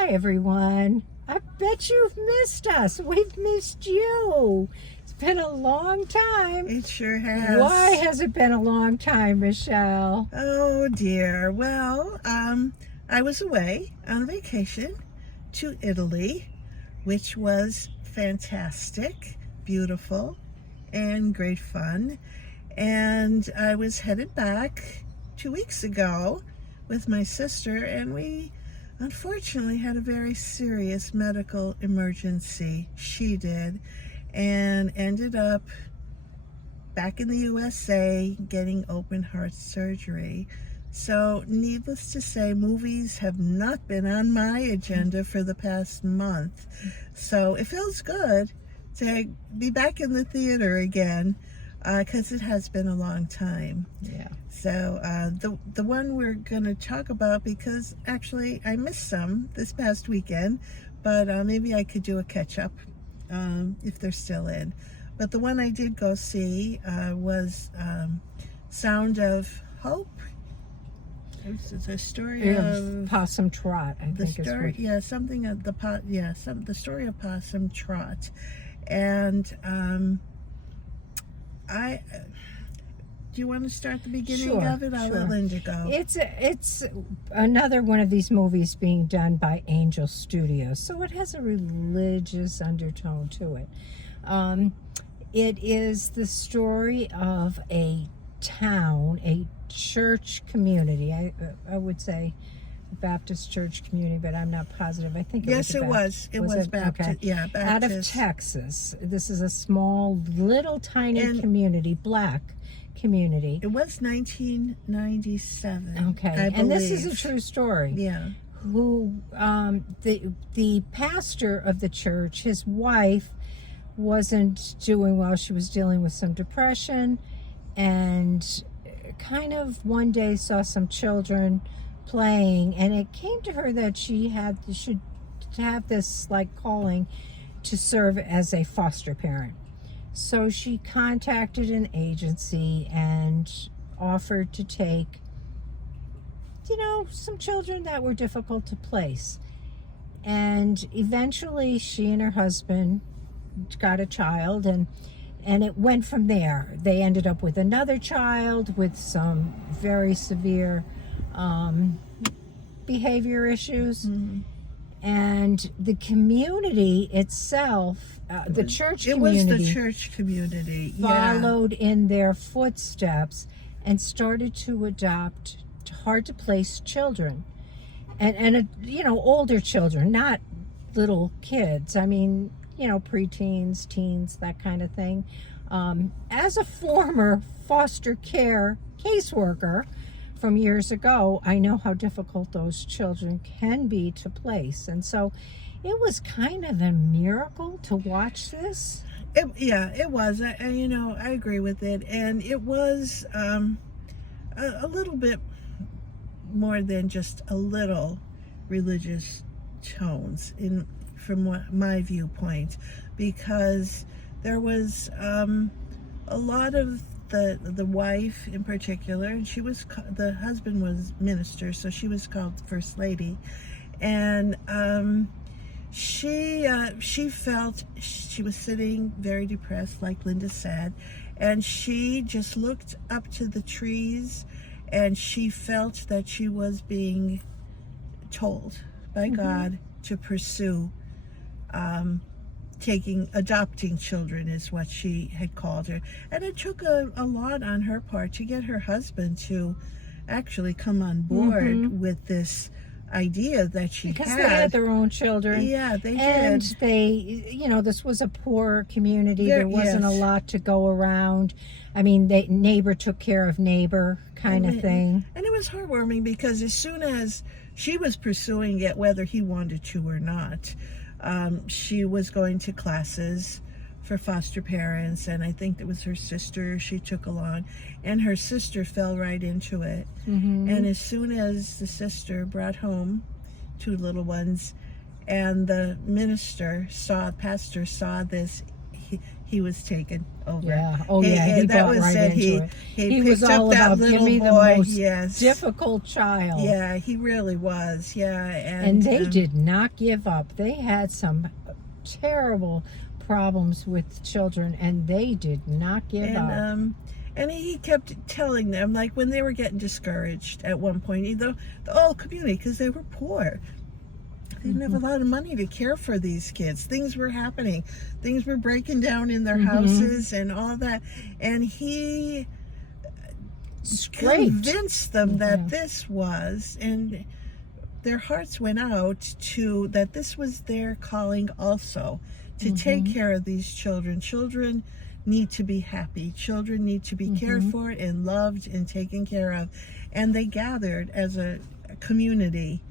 Hi, everyone. I bet you've missed us. We've missed you. It's been a long time. It sure has. Why has it been a long time, Michelle? Oh dear. Well, I was away on vacation to Italy, which was fantastic, beautiful, and great fun. And I was headed back 2 weeks ago with my sister, and we unfortunately had a very serious medical emergency. She did, and ended up back in the USA getting open heart surgery. So needless to say, movies have not been on my agenda for the past month. So it feels good to be back in the theater again, because it has been a long time. Yeah. So the one we're going to talk about, because actually I missed some this past weekend, but maybe I could do a catch-up if they're still in. But the one I did go see was Sound of Hope. It's the story of Possum Trot, I the think story. is what... Yeah, something of the the story of Possum Trot, and do you want to start the beginning of it? I'll let Linda go. It's another one of these movies being done by Angel Studios, so it has a religious undertone to it. It is the story of a town, a church community. I would say Baptist church community, but I'm not positive. I think Yes, it was. It was Baptist. Okay. Yeah, Baptist. Out of Texas. This is a small, little, tiny community, black community. It was 1997. Okay, I and this believe. is a true story. Yeah. Who the pastor of the church, his wife wasn't doing well. She was dealing with some depression, and kind of one day saw some children playing, and it came to her that she should have this like calling to serve as a foster parent. So she contacted an agency and offered to take, some children that were difficult to place. And eventually she and her husband got a child, and it went from there. They ended up with another child with some very severe behavior issues. Mm-hmm. And the community itself, the church community, it was the church community, followed in their footsteps and started to adopt hard to place children, and older children, not little kids. I mean, preteens, teens, that kind of thing. As a former foster care caseworker from years ago, I know how difficult those children can be to place. And so it was kind of a miracle to watch this. It was. I agree with it. And it was a little bit more than just a little religious tones from my viewpoint, because there was a lot of the wife in particular, and the husband was minister, so she was called First Lady, and she felt she was sitting very depressed, like Linda said, and she just looked up to the trees, and she felt that she was being told by God to pursue adopting children, is what she had called her. And it took a lot on her part to get her husband to actually come on board with this idea that she because they had their own children. Yeah, they did. And they, this was a poor community. There wasn't a lot to go around. I mean, neighbor took care of neighbor kind of thing. And it was heartwarming, because as soon as she was pursuing it, whether he wanted to or not, she was going to classes for foster parents, and I think it was her sister she took along, and her sister fell right into it. And as soon as the sister brought home 2 little ones, and the pastor saw this, he was taken over. Yeah. Oh, yeah. He that bought was right it. into it. He was picked up all that about give little me the boy. most Yes. difficult child. Yeah, he really was. Yeah, And they did not give up. They had some terrible problems with children, and they did not give up. And he kept telling them, like when they were getting discouraged at one point, the whole community, because they were poor. They didn't have a lot of money to care for these kids. Things were happening. Things were breaking down in their houses and all that. And he convinced them that this was, and their hearts went out to, that this was their calling also, to take care of these children. Children need to be happy. Children need to be cared for and loved and taken care of. And they gathered as a community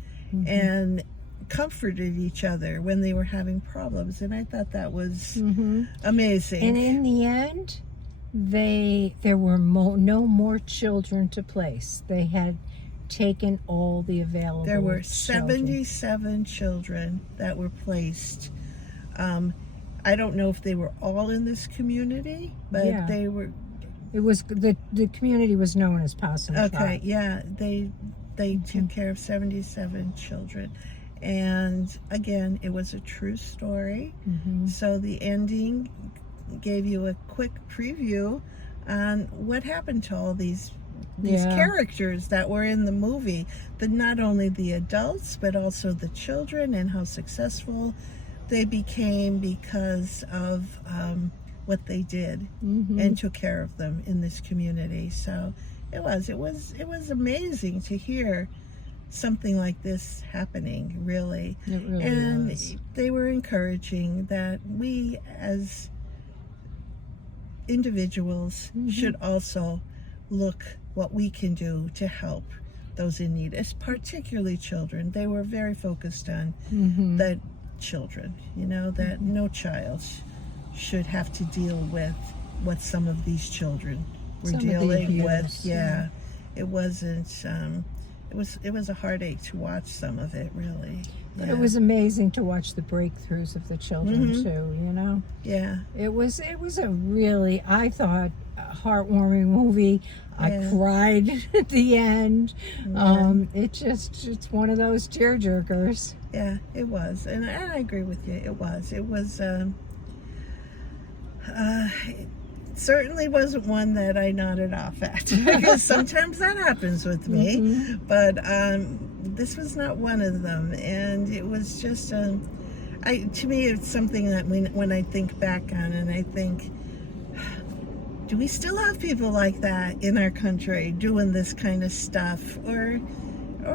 and comforted each other when they were having problems, and I thought that was amazing. And in the end, there were no more children to place. They had taken all the available. There were children. 77 children that were placed. I don't know if they were all in this community, but they were. It was the community was known as Possum Trot. Okay, yeah, they took care of 77 children. And again, it was a true story. So the ending gave you a quick preview on what happened to all these characters that were in the movie. Not only the adults, but also the children, and how successful they became because of what they did and took care of them in this community. So it was amazing to hear something like this happening, really. It really and was. They were encouraging that we as individuals should also look what we can do to help those in need, as particularly children. They were very focused on the children, that no child should have to deal with what some of these children were dealing with. Yeah. It wasn't it was a heartache to watch some of it, really. But it was amazing to watch the breakthroughs of the children too, Yeah. It was a really, I thought, heartwarming movie. I cried at the end. It's one of those tearjerkers. Yeah, it was. And I agree with you. It was. It certainly wasn't one that I nodded off at, because sometimes that happens with me. But this was not one of them, and it was just to me it's something that when I think back on, and I think, do we still have people like that in our country doing this kind of stuff, or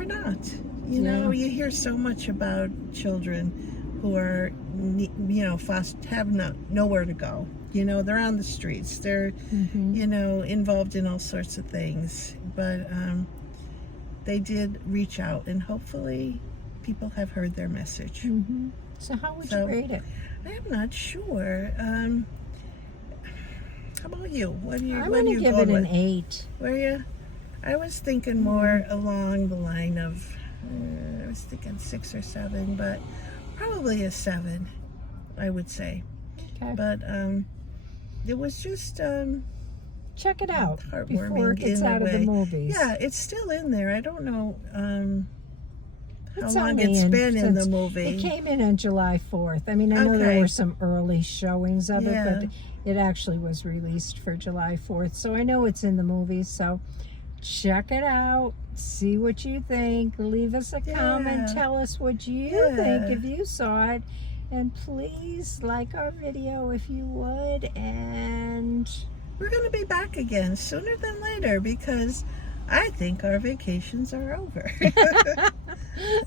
not? You hear so much about children who are have nowhere to go. They're on the streets. They're, involved in all sorts of things. But they did reach out, and hopefully people have heard their message. So how would you rate it? I'm not sure. How about you? I'm going to give it an 8. Were you? I was thinking more along the line of, I was thinking 6 or 7, but probably a 7, I would say. Okay. But it was just check it out heartwarming before it gets out of the movies. Yeah, it's still in there. I don't know how It's long only it's been in the movie. It came in on July 4th. I mean, I know there were some early showings of it, but it actually was released for July 4th. So I know it's in the movies. So check it out. See what you think. Leave us a comment. Tell us what you think if you saw it. And please like our video if you would. And we're going to be back again sooner than later, because I think our vacations are over.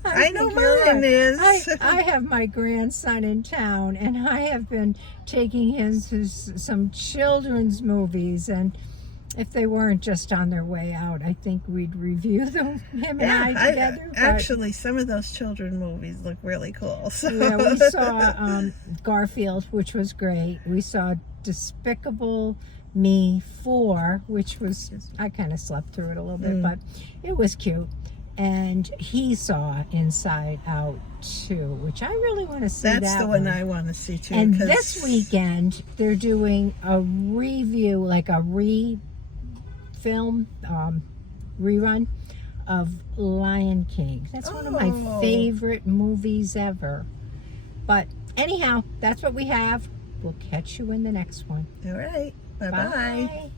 I know mine is. I have my grandson in town, and I have been taking him to some children's movies, and if they weren't just on their way out, I think we'd review them, him and I together. Actually, some of those children movies look really cool. So. Yeah, we saw Garfield, which was great. We saw Despicable Me 4, which was, I kind of slept through it a little bit, but it was cute. and he saw Inside Out too, which I really want to see. That's that the one I want to see too. And 'cause this weekend they're doing a review, like a film rerun of Lion King. That's one of my favorite movies ever. But anyhow, that's what we have. We'll catch you in the next one. All right. Bye-bye. Bye.